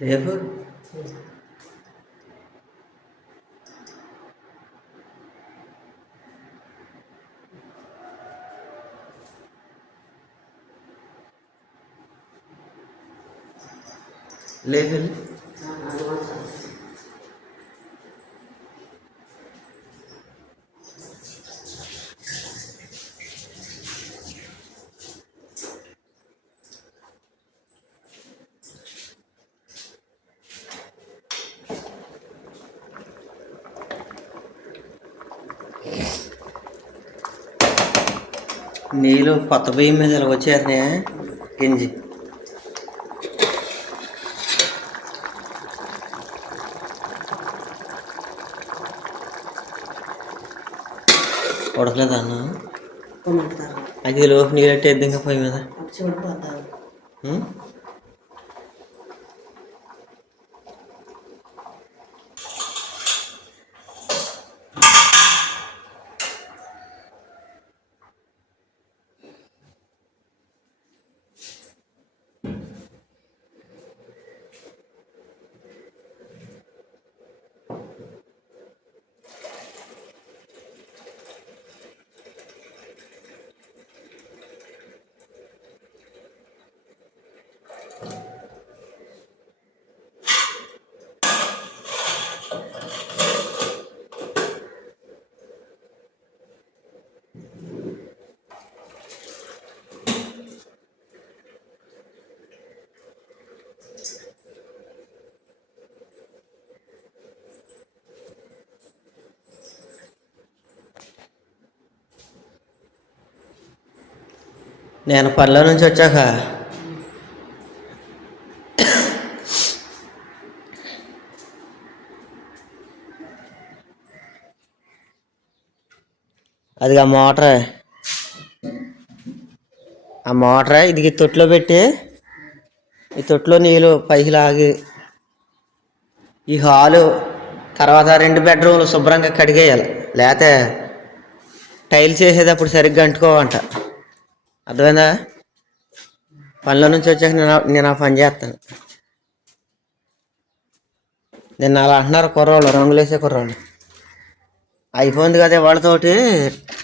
ఉమ్. జల్లేత లేదు రేపు లేదు నీళ్ళు కొత్త బియ్యం మీద ఇలా వచ్చేస్తున్నాయా? గింజి. ఉడకలేదా అన్న? అది లోపు నీళ్ళు పెట్టేద్దాం ఇంకా పొయ్యి మీద. నేను పనిలో నుంచి వచ్చాక అది ఆ మోటరే. ఆ మోటరే ఇది ఈ పెట్టి ఈ తొట్లో నీళ్ళు పైకి లాగి ఈ హాలు తర్వాత రెండు బెడ్రూమ్లు శుభ్రంగా కడిగేయాలి. లేకపోతే టైల్స్ వేసేటప్పుడు సరిగ్గా అంటుకోవంట. అర్థమైందా? పనిలో నుంచి వచ్చాక నేను నేను ఆ పని చేస్తాను. నిన్న అలా అంటున్నారు కుర్రోళ్ళు రంగులు వేసే కుర్రోళ్ళు. అయిపోయింది కదా వాళ్ళతోటి.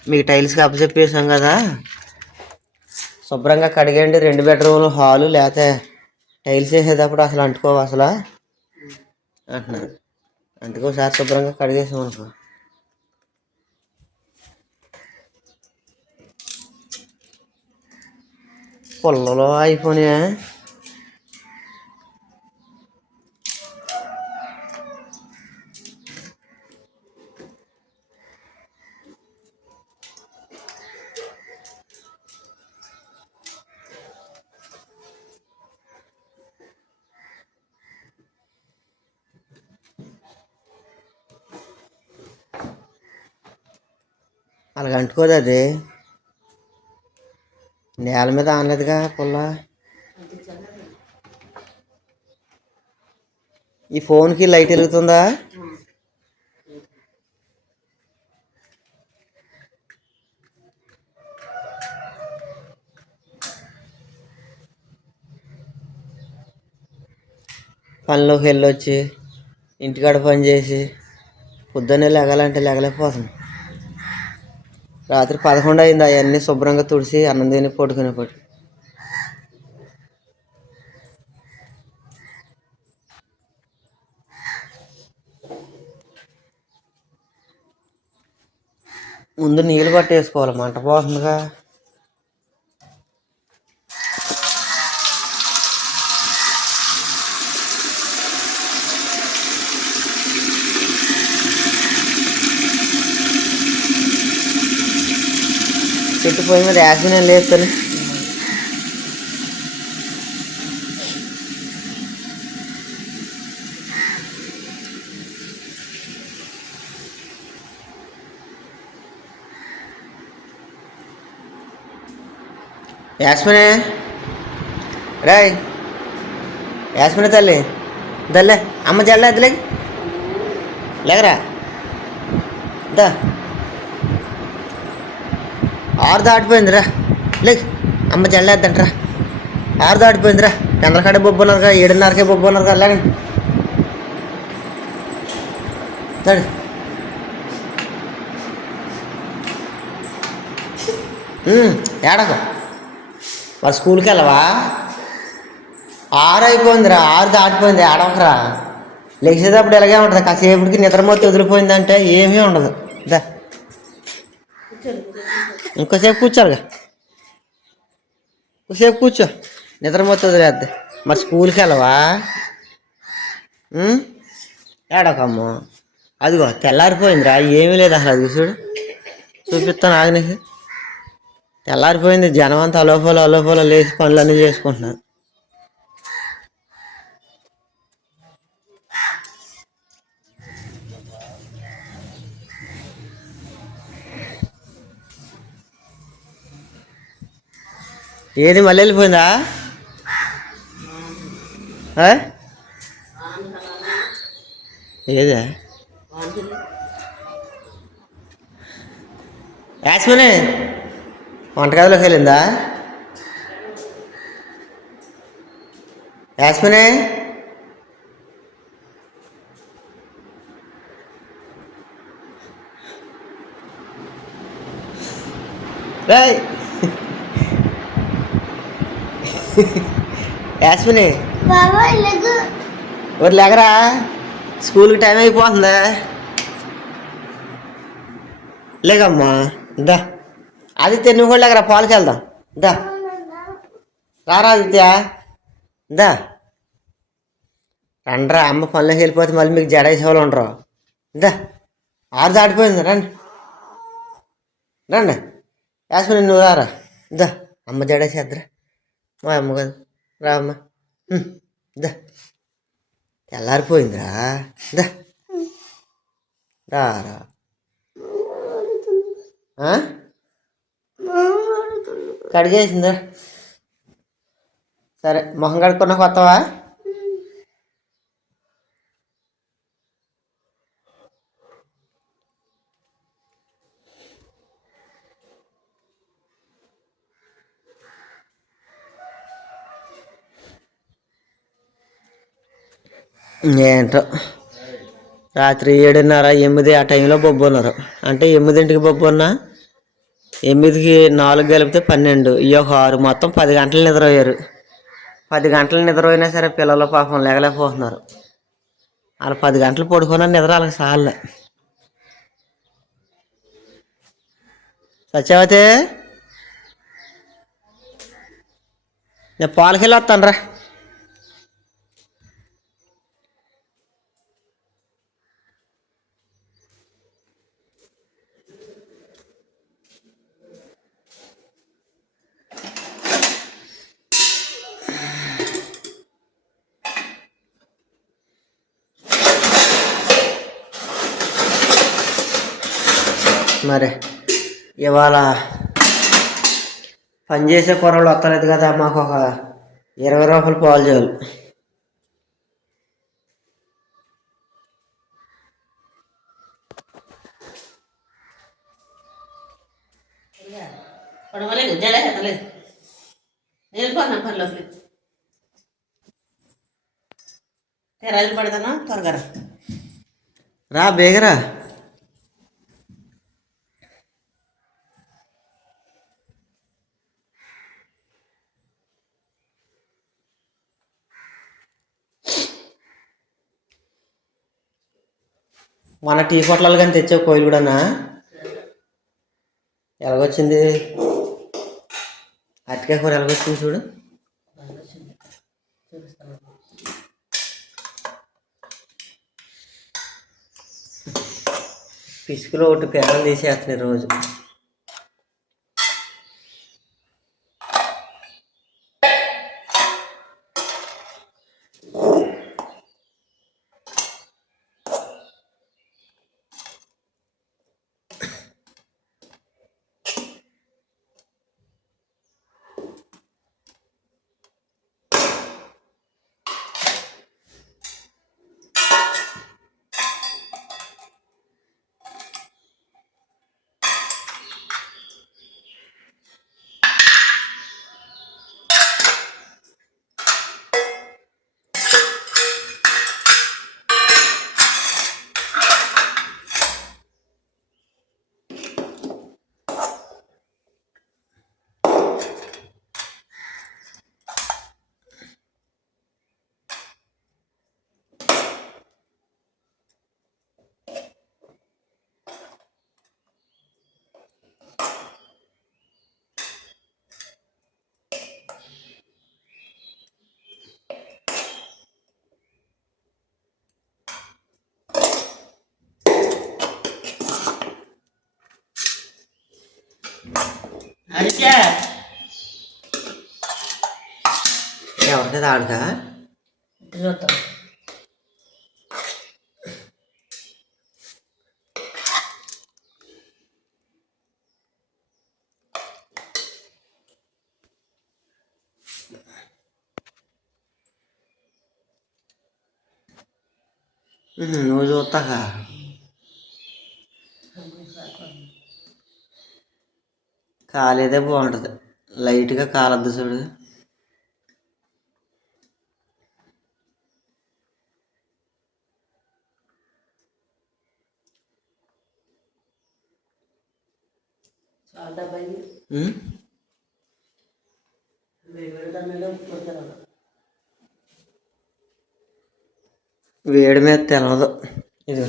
మీకు టైల్స్కి అప్పచెప్పేసాం కదా. శుభ్రంగా కడిగండి రెండు బెడ్రూమ్లు హాలు లేకపోతే టైల్స్ వేసేటప్పుడు అసలు అంటుకోవు అసలు. అంటున్నారు. అందుకోసారి శుభ్రంగా కడిగేసాం అనుకో. పుల్లలో అయిపోయినాయా అలాగ అంటుకోదు అది నేల మీద ఆనలేదుగా పుల్ల. ఈ ఫోన్కి లైట్ వెలుగుతుందా? పనిలోకి వెళ్ళొచ్చి ఇంటికాడ పని చేసి పొద్దున్నే లెగాలంటే లెగలేకపోతుంది రాత్రి పదకొండు అయింది అవన్నీ శుభ్రంగా తుడిసి అన్నం తిని పడుకునేపాటు ముందు నీళ్ళు పట్టేసుకోవాలి మంట పోతుందిగా. చెట్టు పొయ్యి మీద యాసినే లేపుతాను యాస్మినే. రాయ్. యాస్మిన తల్లి. దల్లే అమ్మ జల్లే లేగరా దా. ఆరు దాటిపోయిందిరా లేక్ అమ్మ జల్లేద్దంటరా. ఆరు దాటిపోయిందిరా చంద్రకాడే బొబ్బు కదా ఏడున్నరకే బొబ్బు ఉన్నారు లేకండి తడు. ఏడకు. మరి స్కూల్కి వెళ్ళవా? ఆరు అయిపోయిందిరా ఆరు దాటిపోయింది ఏడవకరా. లేచేటప్పుడు ఎలాగే ఉంటుంది కాసేపటికి నిద్రమోతి వదిలిపోయిందంటే ఏమీ ఉండదు. దా. ఇంకోసేపు కూర్చోరుగా. ఇంకోసేపు కూర్చో. నిద్రపోతుంది వదిలేద్ది మరి స్కూల్కి వెళ్ళవా? ఏడకమ్మ. అదిగో తెల్లారిపోయిందిరా. ఏమీ లేదు అసలు అది చూడు. చూపిస్తాను ఆగు తెల్లారిపోయింది. జనం అంతా అలోఫలో అలోఫలో లేచి పనులన్నీ చేసుకుంటున్నారు ఏది మళ్ళీ వెళ్ళిపోయిందా? ఏదా? యాస్మినే వంటగదిలోకి వెళ్ళిందా? యాస్మినే? రేయ్ యాస్మిని. ఒకటి లేకరా స్కూల్కి టైం అయిపోతుందా? లేకమ్మా దా. ఆదిత్య నువ్వు కూడా లేకరా పాలకి వెళ్దాం. దా. రారా ఆదిత్య? దా. రండ్రా అమ్మ పనులకు వెళ్ళిపోతే మళ్ళీ మీకు జడ వేసేవాళ్ళు ఉండరు. దా. ఆరు దాటిపోయింది రండి. రండి. యాస్మిని నువ్వు రారా. దా. అమ్మ జడేసేద్దరా. మా అమ్మగారు రామ్మ. రా అమ్మ దా. తెల్లారిపోయిందిరా. దా. రారా. కడిగేసిందా సరే మొహం కడుక్కున్నా కొత్తవా? ఏంటో రాత్రి ఏడున్నర ఎనిమిది ఆ టైంలో బొబ్బు ఉన్నారు. అంటే ఎనిమిదింటికి బొబ్బు ఉన్నా ఎనిమిదికి నాలుగు కలిపితే పన్నెండు. ఈ ఒక ఆరు మొత్తం పది గంటలు నిద్రపోయారు. పది గంటలు నిద్రపోయినా సరే పిల్లలు పాపం లేగలేకపోతున్నారు. వాళ్ళు పది గంటలు పడుకున్నా నిద్ర వాళ్ళకి సాలే సత్యవతి? నేను పాలకెళ్ళి వస్తాను రా మరి. ఇవాళ పనిచేసే కూరలు వస్తలేదు కదా మాకు ఒక ఇరవై రూపాయలు పాలు చేయాలి పడవలేదు ఎత్తలేదు. పనిలోకి. పడతాను? త్వరగా. రా బేగరా. మన టీ పొట్లాలు కానీ తెచ్చావు కోయిలు కూడానా? ఎలాగొచ్చింది? అరటికాయ కూర ఎలాగొచ్చింది చూడు. పిసుకులో ఒకటి పేరలు తీసేస్తున్నాయి రోజు. Gençler. Yavrum ne dardı é? ha? Dırıldım. Hmm, o da ha. కాలేదే బాగుంటుంది. లైట్గా కాలద్దు చూడు. వేడి మీద తెలవదు. ఇది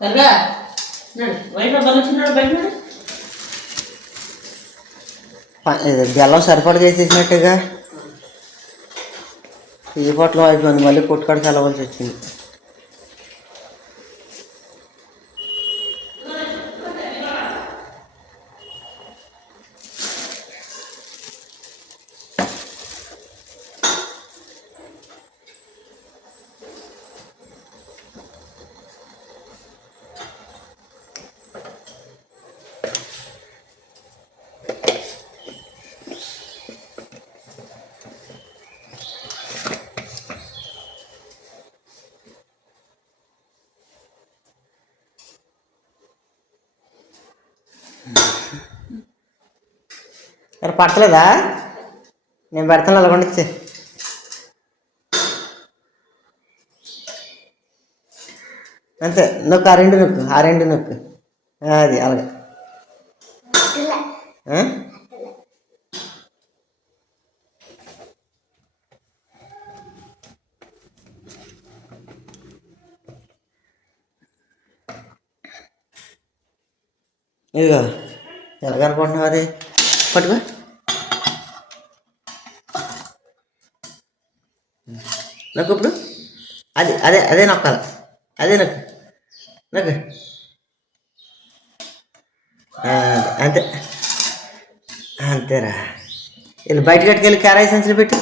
సరిగా బయట బల్ల బయట బెల్లం సరిపడగా వేసేసినట్టుగా ఈ పొట్లం అయిపోయింది మళ్ళీ కొట్టుకాడికి వెళ్ళవలసి వచ్చింది. ఇక్కడ పట్టలేదా? నేను పెడతాను అలా ఇచ్చే అంతే నొక్కు ఆ రెండు నొక్కు ఆ రెండు నొక్కు. అది అలాగే. ఆ? ఇదిగో ఎలాగనుకుంటున్నావు అది? పట్టుకో. నొక్కు ఇప్పుడు? అది అదే అదే నొక్కాల అదే నొక్కు నొక్కు అంతే. అంతేరా. వెళ్ళి బయట కట్టుకెళ్ళి క్యారాయి సంచులు పెట్టి.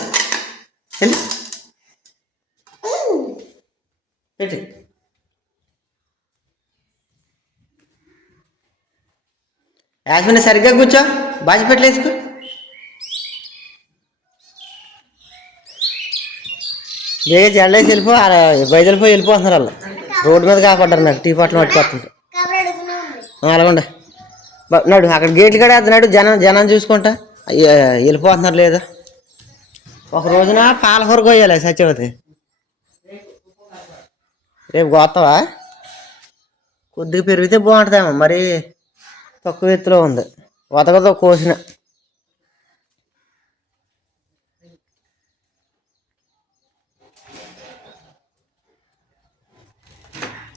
వెళ్ళి. పెట్టి. యాస్మిన్ సరిగ్గా కూర్చో. బాజీ పెట్టలేసుకో బేగా జడలేసి వెళ్ళిపో బయలుపోయి వెళ్ళిపోతున్నారు వాళ్ళు. రోడ్డు మీద కాపాడారు నాకు టీ పాటలు పట్టుకొస్తుంది. అలాగండి. నడు అక్కడ గేట్లు కూడా వేస్తున్నాడు జనం జనం చూసుకుంటా. వెళ్ళిపోతున్నారు లేదా? ఒక రోజున పాలకూర కొయ్యాలి సత్యవతి. రేపు కోస్తావా కొద్దిగా పెరిగితే బాగుంటుందేమో మరి తక్కువ ఎత్తులో ఉంది. వతకతో కోసిన.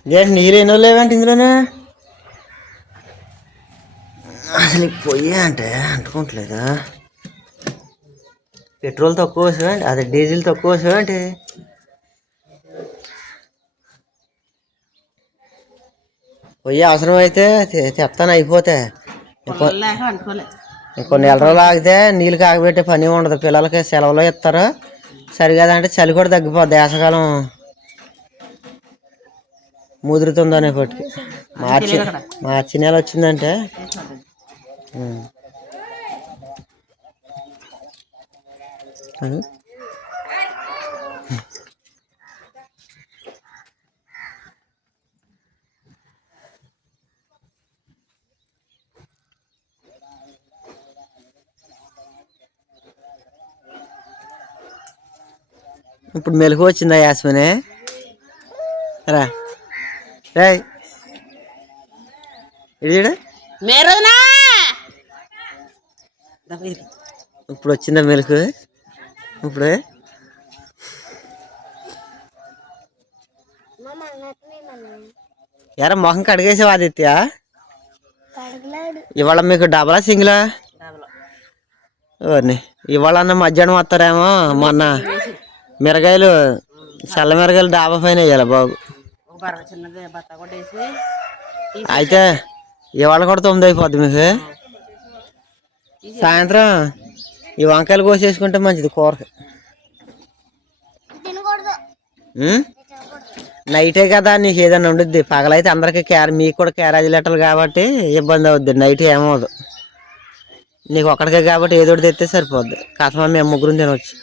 ఏంటి నీళ్ళు ఎన్నో లేవేంటి ఇందులోనే? అసలు పొయ్యి అంటే అంటుకోవట్లేదా పెట్రోల్ తక్కువ వేసావేంటి అదే డీజిల్ తక్కువ వేసావేంటి పొయ్యి అవసరం అయితే తెస్తాను అయిపోతే. ఇంకో ఇంకో నెల రోజులు ఆగితే నీళ్ళు కాగబెట్టే పని ఉండదు. పిల్లలకి సెలవులు ఇస్తారు. సరిగదంటే చలి కూడా తగ్గిపోద్ది. వేసవకాలం ముదురుతుందనే పట్టుకి మార్చి మార్చి నెల వచ్చిందంటే. అది. ఇప్పుడు మెలకు వచ్చిందా యాస్మినే? రా. ఇది ఇప్పుడు వచ్చిందా మెలకు? ఇప్పుడు? ఎరా మొహం కడిగేసావు ఆదిత్య? ఇవాళ మీకు డబలా సింగిలా? ఓర్ని. ఇవాళ అన్న మధ్యాహ్నం వస్తారేమో మొన్న. మిరగాయలు చల్ల మిరగాయలు డాబా పైన వేయాలి బాబు. బర్ర చిన్నది బత్త కొట్టేసి అయితే ఇవాళ కూడా తొమ్మిది అయిపోద్ది మీకు? సాయంత్రం ఈ వంకాయలు కోసేసుకుంటే మంచిది కూరకి? నైటే కదా నీకు ఏదైనా ఉండుద్ది. పగలైతే అందరికి క్యార మీకు కూడా క్యారేజ్ లెటర్లు కాబట్టి ఇబ్బంది అవుద్ది. నైట్ ఏమవుదు నీకు ఒక్కడికే కాబట్టి ఏదో ఒకటి తెస్తే సరిపోద్ది. కాస్త మేము ముగ్గురు తినవచ్చు